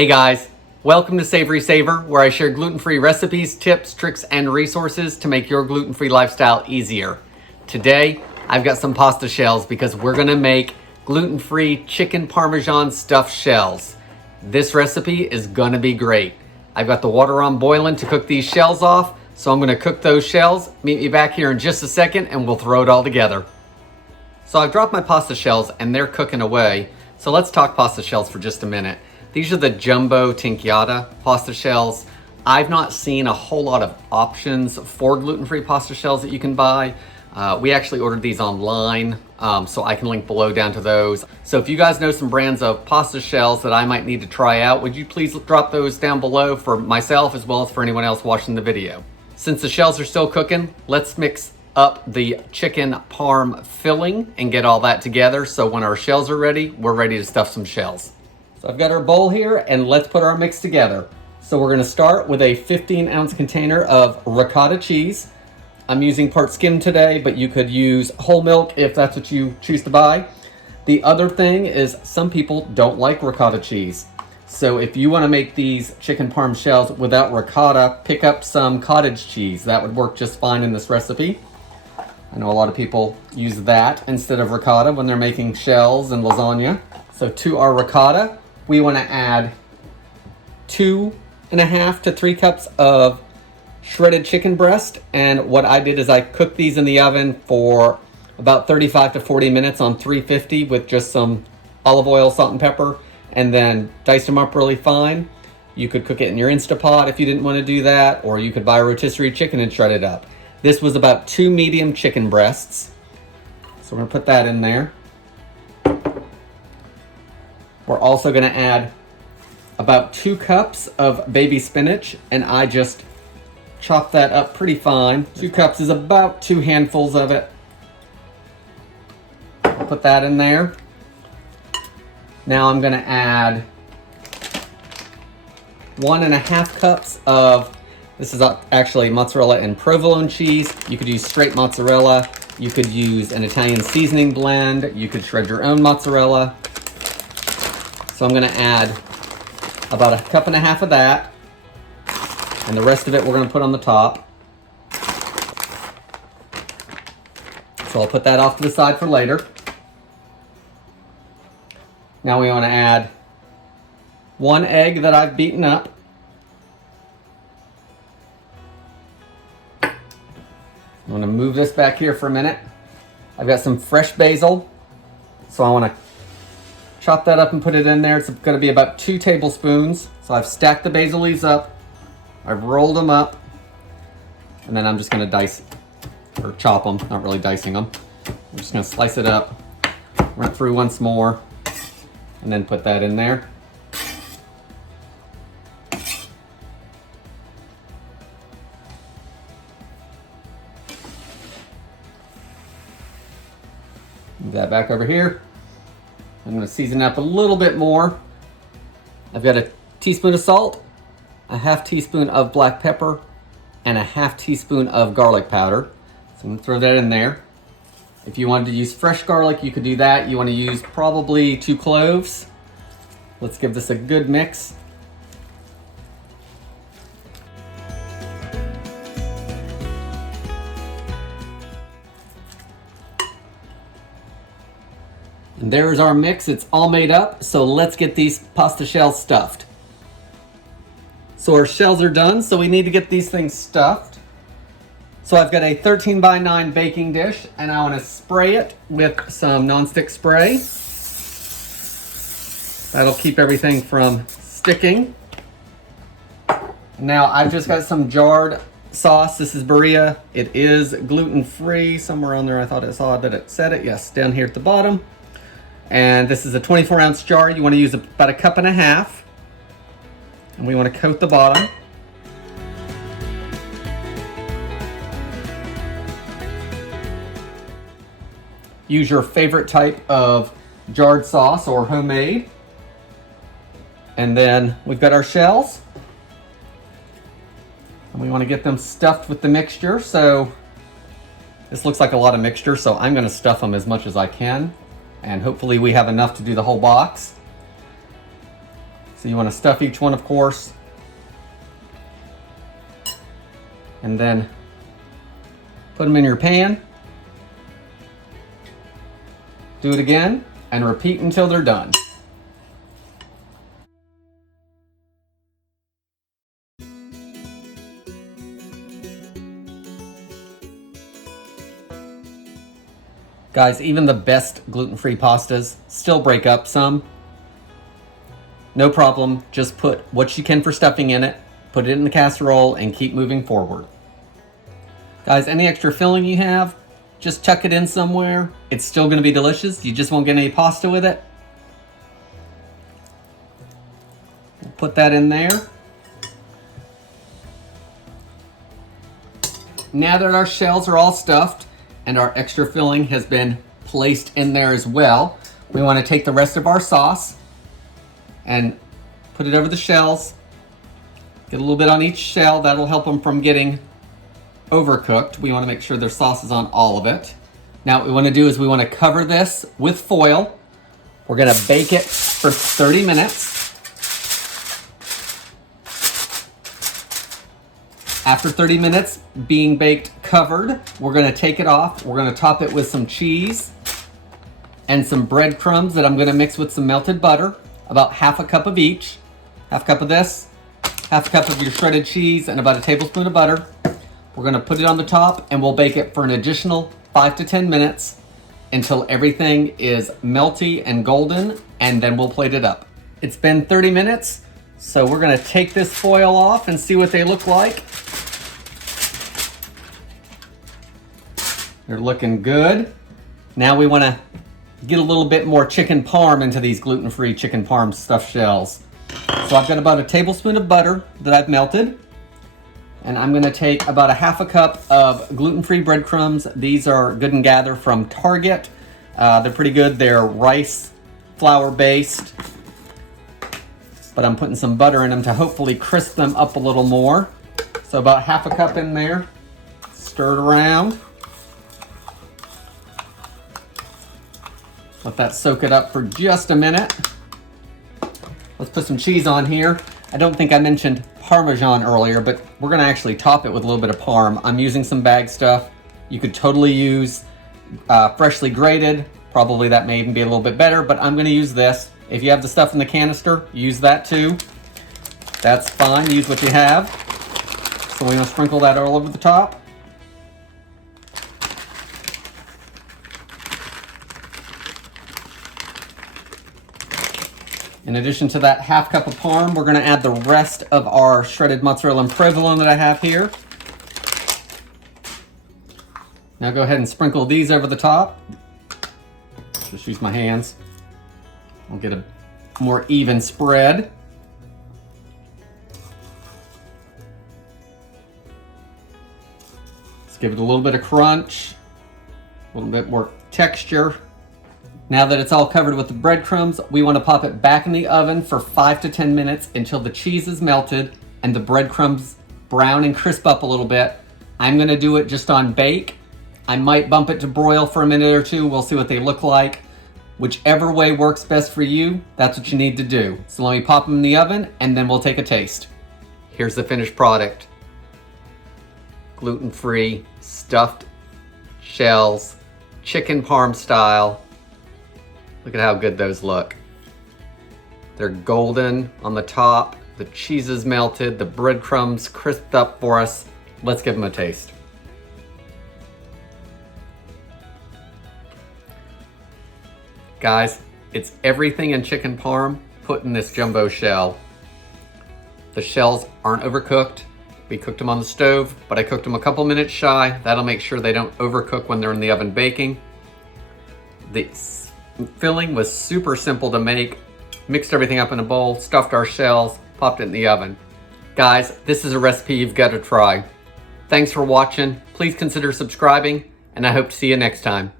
Hey guys, welcome to SavorySaver, where I share gluten-free recipes, tips, tricks, and resources to make your gluten-free lifestyle easier. Today, I've got some pasta shells because we're gonna make gluten-free chicken Parmesan stuffed shells. This recipe is gonna be great. I've got the water on boiling to cook these shells off, so I'm gonna cook those shells. Meet me back here in just a second and we'll throw it all together. So I've dropped my pasta shells and they're cooking away. So let's talk pasta shells for just a minute. These are the jumbo tinkyata pasta shells. I've not seen a whole lot of options for gluten-free pasta shells that you can buy. We actually ordered these online, so I can link below down to those. So if you guys know some brands of pasta shells that I might need to try out, would you please drop those down below for myself as well as for anyone else watching the video. Since the shells are still cooking, let's mix up the chicken parm filling and get all that together. So when our shells are ready, we're ready to stuff some shells. So I've got our bowl here and let's put our mix together. So we're gonna start with a 15-ounce container of ricotta cheese. I'm using part skim today, but you could use whole milk if that's what you choose to buy. The other thing is some people don't like ricotta cheese. So if you wanna make these chicken parm shells without ricotta, pick up some cottage cheese. That would work just fine in this recipe. I know a lot of people use that instead of ricotta when they're making shells and lasagna. So to our ricotta, we want to add 2.5 to 3 cups of shredded chicken breast. And what I did is I cooked these in the oven for about 35 to 40 minutes on 350 with just some olive oil, salt, and pepper, and then diced them up really fine. You could cook it in your Instapot if you didn't want to do that, or you could buy a rotisserie chicken and shred it up. This was about 2 medium chicken breasts. So we're gonna put that in there. We're also gonna add about 2 cups of baby spinach, and I just chopped that up pretty fine. 2 cups is about 2 handfuls of it. I'll put that in there. Now I'm gonna add 1.5 cups of, this is actually mozzarella and provolone cheese. You could use straight mozzarella. You could use an Italian seasoning blend. You could shred your own mozzarella. So I'm gonna add about 1.5 cups of that. And the rest of it we're gonna put on the top. So I'll put that off to the side for later. Now we wanna add 1 egg that I've beaten up. I'm gonna move this back here for a minute. I've got some fresh basil, so I wanna chop that up and put it in there. It's gonna be about 2 tablespoons. So I've stacked the basil leaves up, I've rolled them up, and then I'm just gonna dice, or chop them, not really dicing them. I'm just gonna slice it up, run it through once more, and then put that in there. Move that back over here. I'm gonna season up a little bit more. I've got a teaspoon of salt, a 1/2 teaspoon of black pepper, and a 1/2 teaspoon of garlic powder. So I'm gonna throw that in there. If you wanted to use fresh garlic, you could do that. You wanna use probably 2 cloves. Let's give this a good mix. And there's our mix, it's all made up. So let's get these pasta shells stuffed. So our shells are done, so we need to get these things stuffed. So I've got a 13 by 9 baking dish and I wanna spray it with some nonstick spray. That'll keep everything from sticking. Now I've just got some jarred sauce. This is Berea. It is gluten-free. Somewhere on there I thought I saw that it said it. Yes, down here at the bottom. And this is a 24-ounce jar. You want to use about 1.5 cups. And we want to coat the bottom. Use your favorite type of jarred sauce or homemade. And then we've got our shells. And we want to get them stuffed with the mixture. So this looks like a lot of mixture, so I'm going to stuff them as much as I can. And hopefully we have enough to do the whole box. So you want to stuff each one, of course. And then put them in your pan. Do it again and repeat until they're done. Guys, even the best gluten-free pastas still break up some. No problem, just put what you can for stuffing in it, put it in the casserole, and keep moving forward. Guys, any extra filling you have, just chuck it in somewhere. It's still gonna be delicious. You just won't get any pasta with it. Put that in there. Now that our shells are all stuffed and our extra filling has been placed in there as well, we want to take the rest of our sauce and put it over the shells. Get a little bit on each shell. That'll help them from getting overcooked. We want to make sure their sauce is on all of it. Now what we want to do is we want to cover this with foil. We're going to bake it for 30 minutes. After 30 minutes being baked covered, we're gonna take it off. We're gonna top it with some cheese and some breadcrumbs that I'm gonna mix with some melted butter, about half a cup of each. Half a cup of this, half a cup of your shredded cheese, and about a tablespoon of butter. We're gonna put it on the top and we'll bake it for an additional 5 to 10 minutes until everything is melty and golden, and then we'll plate it up. It's been 30 minutes, so we're gonna take this foil off and see what they look like. They're looking good. Now we want to get a little bit more chicken parm into these gluten-free chicken parm stuffed shells. So I've got about a tablespoon of butter that I've melted. And I'm going to take about a half a cup of gluten-free breadcrumbs. These are Good and Gather from Target. They're pretty good. They're rice flour based. But I'm putting some butter in them to hopefully crisp them up a little more. So about half a cup in there. Stir it around. Let that soak it up for just a minute. Let's put some cheese on here. I don't think I mentioned Parmesan earlier, but we're gonna actually top it with a little bit of parm. I'm using some bag stuff. You could totally use freshly grated. Probably that may even be a little bit better, but I'm gonna use this. If you have the stuff in the canister, use that too. That's fine, use what you have. So we're gonna sprinkle that all over the top. In addition to that half cup of parm, we're gonna add the rest of our shredded mozzarella and provolone that I have here. Now go ahead and sprinkle these over the top. Just use my hands. I'll get a more even spread. Let's give it a little bit of crunch, a little bit more texture. Now that it's all covered with the breadcrumbs, we want to pop it back in the oven for 5 to 10 minutes until the cheese is melted and the breadcrumbs brown and crisp up a little bit. I'm going to do it just on bake. I might bump it to broil for a minute or two. We'll see what they look like. Whichever way works best for you, that's what you need to do. So let me pop them in the oven and then we'll take a taste. Here's the finished product. Gluten-free, stuffed shells, chicken parm style. Look at how good those look. They're golden on the top, the cheese is melted, the breadcrumbs crisped up for us. Let's give them a taste. Guys, it's everything in chicken parm put in this jumbo shell. The shells aren't overcooked. We cooked them on the stove, but I cooked them a couple minutes shy. That'll make sure they don't overcook when they're in the oven baking. The filling was super simple to make. Mixed everything up in a bowl, stuffed our shells, popped it in the oven. Guys, this is a recipe you've got to try. Thanks for watching. Please consider subscribing, and I hope to see you next time.